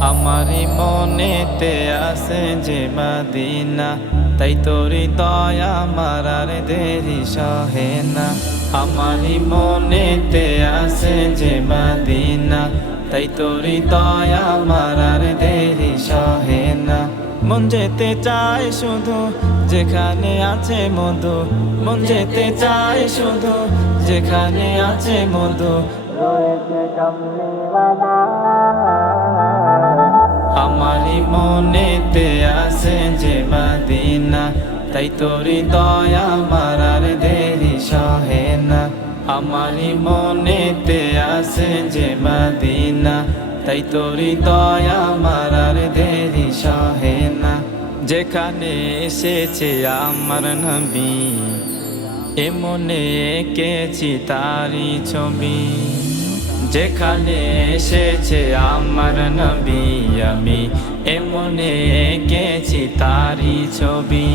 আমারই মনেতে আছে যে মাদিনা তাই তোরি দয়া আমার আর দেরি সহে না। আমারই মনেতে আছে যে মাদিনা তাই তোরি দয়া আমার আর দেরি সহে না। মন যেতে চায় শুধু যেখানে আছে মধু, মন যেতে চায় শুধু যেখানে আছে মধু। রয়েছে মনেতে আছে যে মাদিনা তাই তোরি দয়া আমার আর দেরি সহে না। আমারই মনেতে আছে যে মাদিনা তাই তোরি দয়া আমার আর দেরি সহে না। যেখানে এসেছে আমার নবী, এমনে এঁকেছি তারি ছবি। যেখানে এসেছে আমার নবী আমি এমনে এঁকেছি তারি ছবি।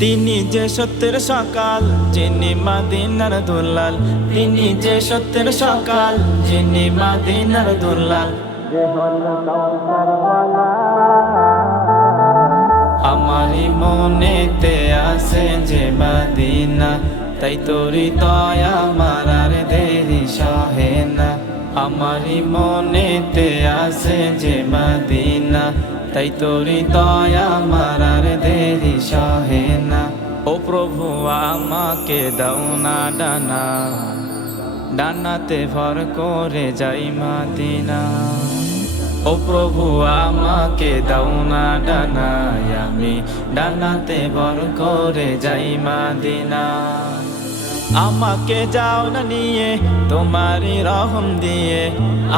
তিনি যে সত্যের সকাল যিনি মাদিনার দুলাল। তিনি যে সত্যের সকাল যিনি মাদিনার দুলাল। হল মনেতে আছে যে মা মাদিনা তাই তোরি তয়া আমার আর দেরি সহে। না আমারই মনেতে আছে যে মাদিনা, তাই তোরি দয়া আমার আর দেরি সহে না। ও প্রভু, আমাকে দাও না ডানা, ডানাতে ভর করে যাই মাদিনা। ও প্রভু, আমাকে দাও না ডানায়, আমি ডানাতে ভর করে যাই মাদিনা। আমাকে যাও না নিয়ে, তোমারই রহম দিয়ে।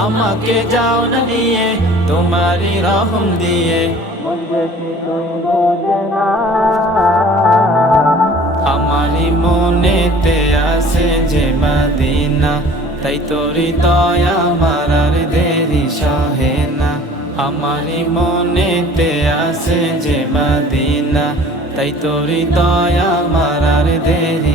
আমাকে যাও না নিয়ে, তোমারই রহম দিয়ে। আমারই মনেতে আছে যে মাদিনা, তাই তোরি দয়া আমার আর দেরি সহে না। আমারই মনেতে আছে যে মাদিনা, তাই তোরি দয়া আমার আর দেরি